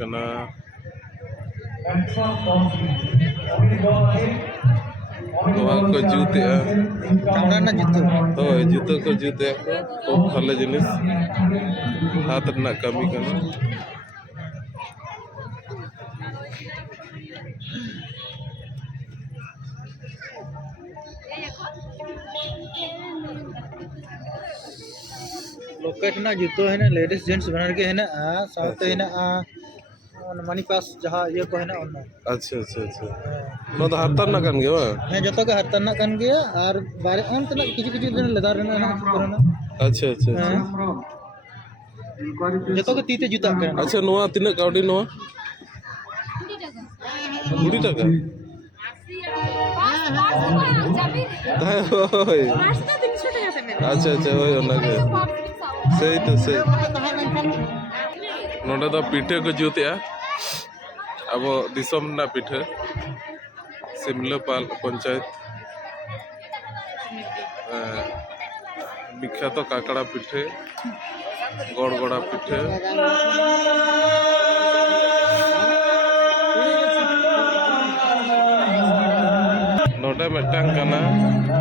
kana noa ko jute चामड़ा ना जुतो to juta ko jute ko bhalo jinis hat rena kami kana locate ना जुतो है ना ladies gents बनर के है ना साथ है ना मनी पास जहाँ ये को है ना उन्ना अच्छा no da hartar na kan ge ba है जतो के हरतन ना कन गया और बारे उन तना किसी किसी दिन लेदार ना ना करना अच्छा जतो के तीते जुता करना अच्छा noa tina kaudi noa 20 টাকা oi अच्छा oi ona ge sei to sei nonde da pithe ko jutea abo disom na pithe Simlapal panchayat विख्यात काकड़ा पिठे गड़गड़ा पिठे नोडे मेटांग कना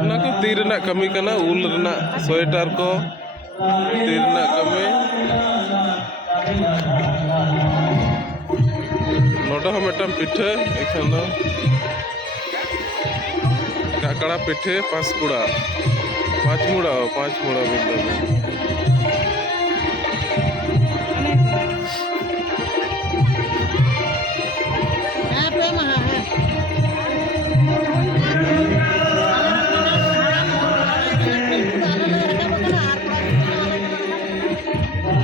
ना को ती रेना कमी कना उल रेना स्वेटर को ती रेना कमी नोडे हो मेटांग पिठे एखन काकड़ा पिठे 5 मुड़ा बिंदु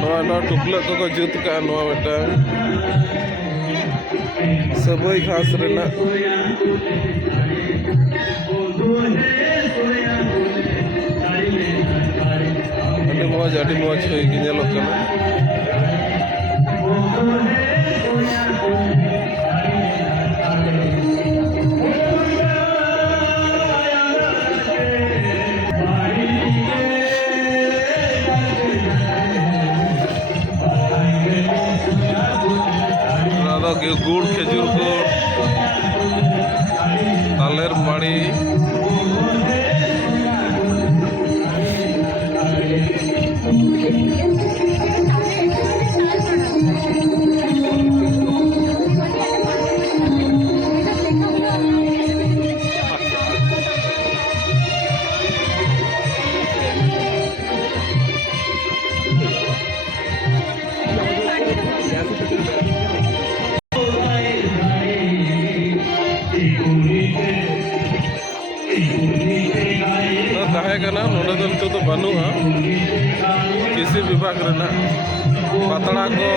नोआ टुकला को जुत का नोआ बेटा सबई घास Raina adik mau cuy gini loh kan ada guड़ खेजूर गुड़ तालेर माड़ी नोडे तो बनूआ किसी विभाग रेना पतड़ा को